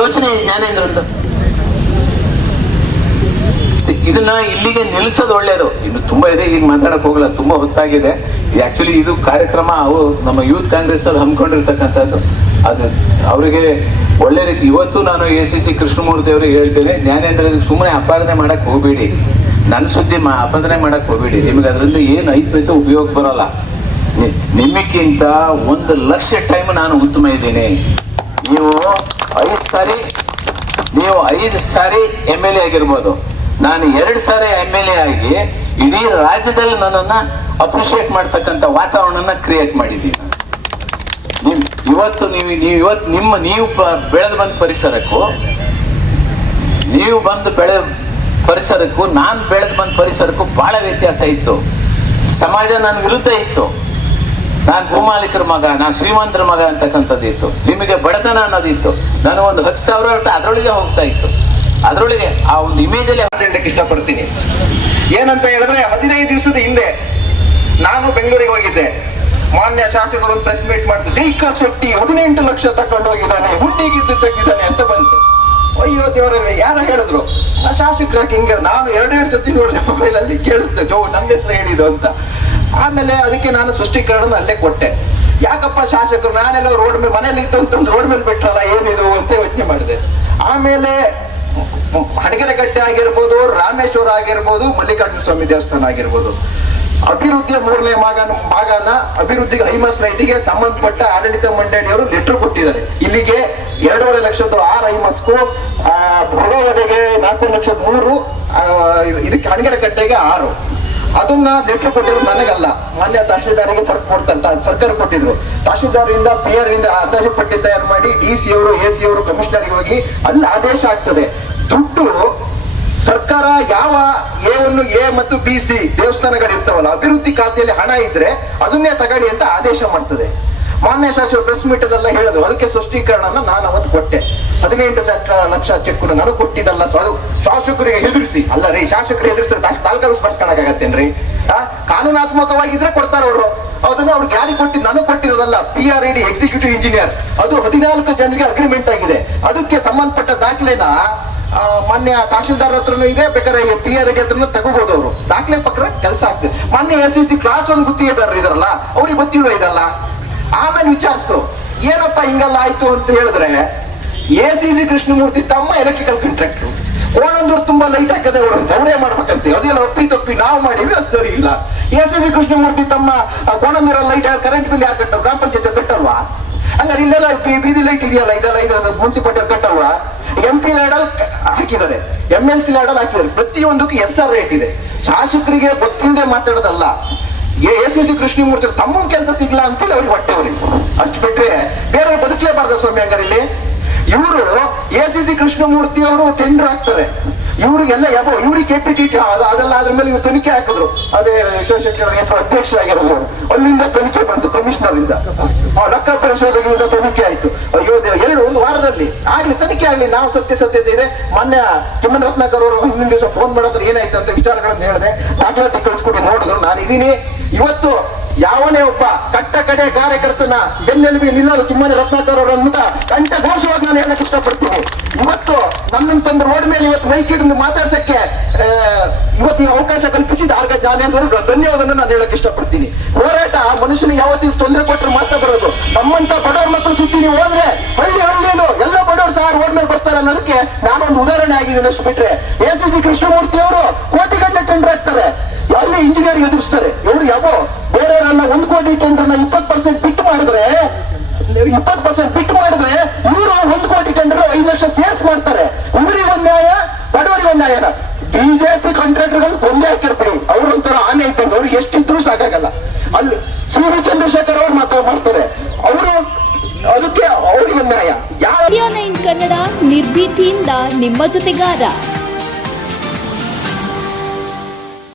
ಯೋಚನೆ ಜ್ಞಾನೇಂದ್ರಂದು. ಇದನ್ನ ಇಲ್ಲಿಗೆ ನಿಲ್ಸೋದು ಒಳ್ಳೇದು. ಇನ್ನು ತುಂಬಾ ಇದೆ, ಈಗ ಮಾತಾಡಕ್ ಹೋಗಲ್ಲ, ತುಂಬಾ ಹೊತ್ತಾಗಿದೆ. ಆಕ್ಚುಲಿ ಇದು ಕಾರ್ಯಕ್ರಮ ಅವು ನಮ್ಮ ಯೂತ್ ಕಾಂಗ್ರೆಸ್ ಅವ್ರು ಹಮ್ಮಿಕೊಂಡಿರ್ತಕ್ಕಂಥದ್ದು. ಅದು ಅವರಿಗೆ ಒಳ್ಳೆ ರೀತಿ. ಇವತ್ತು ನಾನು ACC ಕೃಷ್ಣಮೂರ್ತಿ ಅವರಿಗೆ ಹೇಳ್ತೇನೆ, ಜ್ಞಾನೇಂದ್ರ ಸುಮ್ಮನೆ ಅಪಾದನೆ ಮಾಡಕ್ ಹೋಗ್ಬೇಡಿ, ನನ್ನ ಸುದ್ದಿ ಅಪಾದನೆ ಮಾಡಕ್ ಹೋಗ್ಬೇಡಿ. ನಿಮಗೆ ಅದರಿಂದ ಏನು 5 ಪೈಸೆ ಉಪಯೋಗ ಬರೋಲ್ಲ. ನಿಮಗಿಂತ 1 ಲಕ್ಷ ಟೈಮ್ ನಾನು ಉತ್ತಮ ಇದ್ದೀನಿ. ನೀವು 5 ಸಾರಿ MLA ಆಗಿರ್ಬೋದು, ನಾನು 2 ಸಾರಿ MLA ಆಗಿ ಇಡೀ ರಾಜ್ಯದಲ್ಲಿ ನನ್ನನ್ನ ಅಪ್ರಿಶಿಯೇಟ್ ಮಾಡ್ತಕ್ಕಂಥ ವಾತಾವರಣನ ಕ್ರಿಯೇಟ್ ಮಾಡಿದ್ದೀನಿ. ಇವತ್ತು ನೀವು ಬೆಳೆದು ಬಂದ ಪರಿಸರಕ್ಕೂ ನಾನು ಬೆಳೆದು ಬಂದ ಪರಿಸರಕ್ಕೂ ಬಹಳ ವ್ಯತ್ಯಾಸ ಇತ್ತು. ಸಮಾಜ ನನ್ನ ವಿರುದ್ಧ ಇತ್ತು. ನಾನು ಭೂಮಾಲೀಕರ ಮಗ, ನಾನು ಶ್ರೀಮಂತರ ಮಗ ಅಂತಕ್ಕಂಥದ್ದು ಇತ್ತು. ನಿಮಗೆ ಬಡತನ ಅನ್ನೋದಿತ್ತು. ನಾನು ಒಂದು 10,000 ಒಟ್ಟು ಅದರೊಳಗೆ ಹೋಗ್ತಾ ಇತ್ತು. ಅದರೊಳಗೆ ಆ ಒಂದು ಇಮೇಜ್ ಅಲ್ಲಿ ಹೇಳಕ್ಕೆ ಇಷ್ಟಪಡ್ತೀನಿ. ಏನಂತ ಹೇಳಿದ್ರೆ, 15 ದಿವಸದ ಹಿಂದೆ ನಾನು ಬೆಂಗಳೂರಿಗೆ ಹೋಗಿದ್ದೆ. ಮಾನ್ಯ ಶಾಸಕರು ಒಂದು ಪ್ರೆಸ್ ಮೀಟ್ ಮಾಡಿದ್ರು. ದೀಕ ಶೆಟ್ಟಿ 18 ಲಕ್ಷ ತಕೊಂಡು ಹೋಗಿದ್ದಾನೆ, ಹುಂಡಿಗಿದ್ದು ತೆಗಿದ್ದಾನೆ ಅಂತ ಬಂತು. ಅಯ್ಯೋ ದೇವರೇ, ಯಾರು ಹೇಳಿದ್ರು? ಆ ಶಾಸಕರು ಯಾಕೆ ಹಿಂಗೆ? ನಾನು 2 ಸತಿ ನೋಡಿದೆ ಮೊಬೈಲ್ ಅಲ್ಲಿ, ಕೇಳಿಸ್ದೆ ನನ್ನ ಹೆಸರು ಹೇಳಿದ್ದು ಅಂತ. ಆಮೇಲೆ ಅದಕ್ಕೆ ನಾನು ಸ್ಪಷ್ಟೀಕರಣ ಅಲ್ಲೇ ಕೊಟ್ಟೆ. ಯಾಕಪ್ಪ ಶಾಸಕರು ನಾನೆಲ್ಲ ರೋಡ್ ಮೇಲೆ ಮನೇಲಿ ಇತ್ತು ಅಂತಂದು ರೋಡ್ ಮೇಲೆ ಬಿಟ್ರಲ್ಲ, ಏನಿದು ಅಂತ ಯೋಚನೆ ಮಾಡಿದೆ. ಆಮೇಲೆ ಹಣಗೆರೆಕಟ್ಟೆ ಆಗಿರ್ಬೋದು, ರಾಮೇಶ್ವರ ಆಗಿರ್ಬೋದು, ಮಲ್ಲಿಕಾರ್ಜುನ ಸ್ವಾಮಿ ದೇವಸ್ಥಾನ ಆಗಿರ್ಬೋದು, ಅಭಿವೃದ್ಧಿಯ 3ನೇ ಭಾಗನ ಅಭಿವೃದ್ಧಿಗೆ ಹೈಮಾಸ್ ಲೈಟಿಗೆ ಸಂಬಂಧಪಟ್ಟ ಆಡಳಿತ ಮಂಡಳಿಯವರು ಲೆಟರ್ ಕೊಟ್ಟಿದ್ದಾರೆ. ಇಲ್ಲಿಗೆ 2.5 ಲಕ್ಷದ 6 ಹೈಮಾಸ್ಗೂ, ಬಡವರಿಗೆ 4,300,000, ಇದಕ್ಕೆ ಹಣಗೆರೆಕಟ್ಟೆಗೆ 6. ಅದನ್ನ ಲೆಟರ್ ಕೊಟ್ಟಿರೋದು ನನಗಲ್ಲ, ಮಾನ್ಯ ತಹಶೀಲ್ದಾರಿಗೆ ಸರ್ಕಾರ ಕೊಟ್ಟಿದ್ರು. ತಹಶೀಲ್ದಾರಿಂದ PR ಇಂದ ಆದೇಶ ಪಟ್ಟಿ ತಯಾರು ಮಾಡಿ DC ಅವರು AC ಅವರು ಕಮಿಷನರ್ಗೆ ಹೋಗಿ ಅಲ್ಲಿ ಆದೇಶ ಆಗ್ತದೆ. ದುಡ್ಡು ಸರ್ಕಾರ ಯಾವ A ಮತ್ತು BC ದೇವಸ್ಥಾನಗಳು ಇರ್ತಾವಲ್ಲ, ಅಭಿವೃದ್ಧಿ ಖಾತೆಯಲ್ಲಿ ಹಣ ಇದ್ರೆ ಅದನ್ನೇ ತಗೊಳ್ಳಿ ಅಂತ ಆದೇಶ ಮಾಡ್ತದೆ. ಮಾನ್ಯ ಶಾಸಕರು ಪ್ರೆಸ್ ಮೀಟ್ ಅಲ್ಲ ಹೇಳಿದ್ರು. ಅದಕ್ಕೆ ಸ್ಪಷ್ಟೀಕರಣನ ನಾನು ಅವತ್ತು ಕೊಟ್ಟೆ. 18 ಲಕ್ಷ ಚೆಕ್ ನಾನು ಕೊಟ್ಟಿದ್ದಲ್ಲ, ಶಾಸಕರಿಗೆ ಹೆದರಿಸಿ ಅಲ್ಲ ರೀ. ಶಾಸಕರಿಗೆ ಹೆದರಿಸಿದ್ರೆ ತಾಲೂಕು ಬರ್ಸ್ಕೊಳಕಾಗತ್ತೇನ್ರಿ? ಕಾನೂನಾತ್ಮಕವಾಗಿದ್ರೆ ಕೊಡ್ತಾರ ಅವರು. ಅದನ್ನು ಅವ್ರಿಗೆ ಯಾರಿಗೆ ಕೊಟ್ಟಿದ್ದು? ನನಗೆ ಕೊಟ್ಟಿರೋದಲ್ಲ. PRED ಎಕ್ಸಿಕ್ಯೂಟಿವ್ ಇಂಜಿನಿಯರ್, ಅದು 14 ಜನರಿಗೆ ಅಗ್ರಿಮೆಂಟ್ ಆಗಿದೆ. ಅದಕ್ಕೆ ಸಂಬಂಧಪಟ್ಟ ದಾಖಲೆನ ಮಾನ್ಯ ತಹಶೀಲ್ದಾರ್ ಹತ್ರನೂ ಇದೆ, ಬೇಕಾದ್ರೆ PRED ಹತ್ರನೂ ತಗೋಬಹುದು. ಅವರು ದಾಖಲೆ ಪ್ರಕಾರ ಕೆಲಸ ಆಗ್ತದೆ. ಮಾನ್ಯ SEC ಕ್ಲಾಸ್ 1 ಗುತ್ತಿಗೆದಾರರು ಇದಾರಲ್ಲ, ಅವ್ರಿಗೆ ಗೊತ್ತಿಲ್ವ ಇದಲ್ಲ? ಆಮೇಲೆ ವಿಚಾರಿಸ್ತು, ಏನಪ್ಪ ಹಿಂಗೆಲ್ಲ ಆಯ್ತು ಅಂತ ಹೇಳಿದ್ರೆ, ACC ಕೃಷ್ಣಮೂರ್ತಿ ತಮ್ಮ ಎಲೆಕ್ಟ್ರಿಕಲ್ ಕಾಂಟ್ರಾಕ್ಟರ್, ಕೋಣಂದೂರು ತುಂಬಾ ಲೈಟ್ ಹಾಕದೆ ಅವರೇ ಮಾಡ್ಬೇಕಂತೆ. ಅದೆಲ್ಲ ತಪ್ಪಿ ನಾವು ಮಾಡಿವಿ, ಅದು ಸರಿ ಇಲ್ಲ. ACC ಕೃಷ್ಣಮೂರ್ತಿ ತಮ್ಮ ಕೋಣಂದೂರ ಲೈಟ್ ಕರೆಂಟ್ ಬಿಲ್ ಯಾರು ಕಟ್ಟಲ್? ಗ್ರಾಮ ಪಂಚಾಯತ್ ಕಟ್ಟಲ್ವಾ? ಹಂಗಾರೆ ಇಲ್ಲೆಲ್ಲ ಬೀದಿ ಲೈಟ್ ಇದೆಯಲ್ಲ, ಇದೆಲ್ಲ ಮುನ್ಸಿಪಾಲಿಟಿ ಕಟ್ಟಲ್ವಾ? MP ಲ್ಯಾಡಲ್ ಹಾಕಿದ್ದಾರೆ, MLC ಲ್ಯಾಡಲ್ ಹಾಕಿದ್ದಾರೆ. ಪ್ರತಿಯೊಂದಕ್ಕೂ SR ರೇಟ್ ಇದೆ. ಶಾಸಕರಿಗೆ ಗೊತ್ತಿಲ್ಲದೆ ಮಾತಾಡೋದಲ್ಲ. ACC ಕೃಷ್ಣಮೂರ್ತಿ ತಮ್ಮ ಕೆಲಸ ಸಿಗ್ಲಾ ಅಂತೇಳಿ ಅವ್ರಿಗೆ ಹೊಟ್ಟೆ ಅವ್ರಿಗೆ. ಅಷ್ಟು ಬಿಟ್ರೆ ಬೇರೆಯವ್ರು ಬದುಕಲೇಬಾರ್ದ ಸ್ವಾಮಿ? ಹಂಗಾರೆ ಇಲ್ಲಿ ಇವರು ACC ಕೃಷ್ಣಮೂರ್ತಿ ಅವರು ಟೆಂಡರ್ ಹಾಕ್ತಾರೆ. ಇವ್ರಿಗೆಲ್ಲ ಇವ್ರಿಗೆ KPTT ಅದೆಲ್ಲ ಅದ್ರ ಮೇಲೆ ಇವ್ರು ತನಿಖೆ ಹಾಕಿದ್ರು. ಅದೇ ವಿಶ್ವೇಶ್ವರ ಅಧ್ಯಕ್ಷ ಆಗಿರೋದು, ಅಲ್ಲಿಂದ ತನಿಖೆ ಬಂತು ಕಮಿಷನರ್ ಇಂದ. ಲೆಕ್ಕ ಪರಿಶೋಧನೆಯಿಂದ ತನಿಖೆ ಆಯ್ತು. ಅಯ್ಯೋ ದೇವ, 1 ವಾರದಲ್ಲಿ ಆಗ್ಲಿ ತನಿಖೆ ಆಗ್ಲಿ. ನಾವು ಸತ್ಯತೆ ಇದೆ. ಮಾನ್ಯ ಕಿಮ್ಮನ್ ರತ್ನಾಕರ್ ಅವರು ಹಿಂದಿನ ದಿವಸ ಫೋನ್ ಮಾಡಿದ್ರು, ಏನಾಯ್ತು ಅಂತ ವಿಚಾರಗಳನ್ನ ಹೇಳಿದೆ. ದಾಖಲಾತಿ ಕಳಿಸ್ಕೊಟ್ಟು ನೋಡಿದ್ರು. ನಾನು ಇದೀನಿ. ಇವತ್ತು ಯಾವನೇ ಒಬ್ಬ ಕಟ್ಟ ಕಡೆ ಕಾರ್ಯಕರ್ತನ ಬೆನ್ನೆಲುಬಿಗೆ ನಿಲ್ಲಲು ಕಿಮ್ಮನೆ ರತ್ನಾಕರ್ ಅವರ ಅಂತ ಕಂಠ ಘೋಷವಾಗಿ ನಾನು ಹೇಳಕ್ ಇಷ್ಟಪಡ್ತೀನಿ. ಇವತ್ತು ನನ್ನನ್ನು ತಂದು ರೋಡ್ ಮೇಲೆ ಇವತ್ತು ಮೈಕ್ ಹಿಡಿದು ಮಾತಾಡ್ಸಕ್ಕೆ ಇವತ್ತು ಈ ಅವಕಾಶ ಕಲ್ಪಿಸಿದ ಆರ್ಗ ಜ್ಞಾನೇಂದ್ರ ಧನ್ಯವಾದನ ನಾನು ಹೇಳಕ್ ಇಷ್ಟಪಡ್ತೀನಿ. ಹೋರಾಟ ಮನುಷ್ಯನಿಗೆ ಯಾವತ್ತಿಗೂ ತೊಂದರೆ ಕೊಟ್ಟರೆ ಮಾತ್ರ ಬರೋದು. ನಮ್ಮಂತ ಬಡವ್ರ ಮಕ್ಕಳು ಸುತ್ತಿ ನೀವು ಹೋದ್ರೆ ಹಳ್ಳಿಯಲ್ಲೂ ಎಲ್ಲ ಬಡವರು ಸಹ ರೋಡ್ ಮೇಲೆ ಬರ್ತಾರೆ ಅನ್ನೋದಕ್ಕೆ ನಾನೊಂದು ಉದಾಹರಣೆ ಆಗಿದ್ದೀನಿ. ಅಷ್ಟು ಬಿಟ್ರೆ ACC ಕೃಷ್ಣಮೂರ್ತಿ ಅವರು ಕೋಟಿಗಟ್ಟಲೆ ಟೆಂಡರ್ ಹಾಕ್ತಾರೆ, ಅಲ್ಲಿ ಇಂಜಿನಿಯರ್ ಎದುರಿಸ್ತಾರೆ. ಇವರು ಬೇರೆಯವರೆಲ್ಲ 1 ಕೋಟಿ ಟೆಂಡರ್ನ 20% ಬಿಟ್ಟು ಮಾಡಿದ್ರೆ ಇವರು 1 ಕೋಟಿ ಟೆಂಡರ್ 5 ಲಕ್ಷ ಸೇಲ್ಸ್ ಮಾಡ್ತಾರೆ. ಊರಿಗೆ ಒಂದ್ ನ್ಯಾಯ, ಬಡವರಿಗೆ ಒಂದ್ ನ್ಯಾಯ. BJP ಕಾಂಟ್ರಾಕ್ಟರ್ಗಳು ಕೊಂದೇ ಹಾಕಿರ್ಬಿಡಿ, ಅವ್ರೊಂಥರ ಆನೆ ಇದ್ದಂಗೆ. ಅವ್ರಿಗೆ ಎಷ್ಟಿದ್ರು ಸಾಕಾಗಲ್ಲ. ಅಲ್ಲಿ CV ಚಂದ್ರಶೇಖರ್ ಅವ್ರು ಮಾಡ್ತಾರೆ, ಅವರು ಅದಕ್ಕೆ ಅವ್ರಿಗೆ ಒಂದ್ ನ್ಯಾಯ. ಇಂಡಿಯಾ 9 ಕನ್ನಡ ನಿರ್ಭೀತಿಯಿಂದ ನಿಮ್ಮ ಜೊತೆಗಾರ.